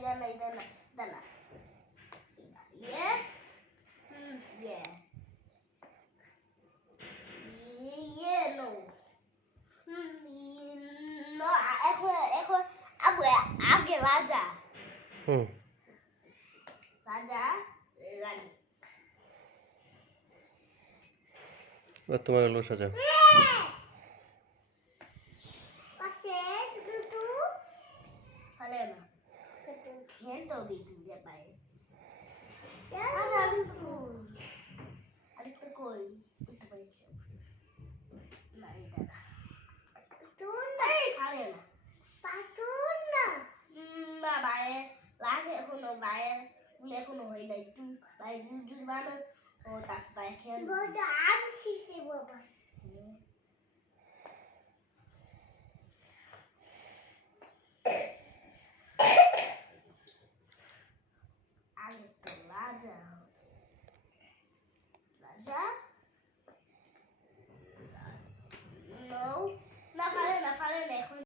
Dana. Yes. Yeah. Yeah, no. No, এখন আগে রাজা রাজা রানী তোমার হলো সাজা পাশে কিন্তু হলে না কিন্তু খেলতে হবে যে পায় আরেকটা কই করতে পারিস না এটা তুই না খালে না পাতুন না না বাইরে লাগে এখনো বাইরে এখনো হয় নাই তুই বাইরে যদি বানো ও তাক বাইরে খেল বড় আনছি সে বাবা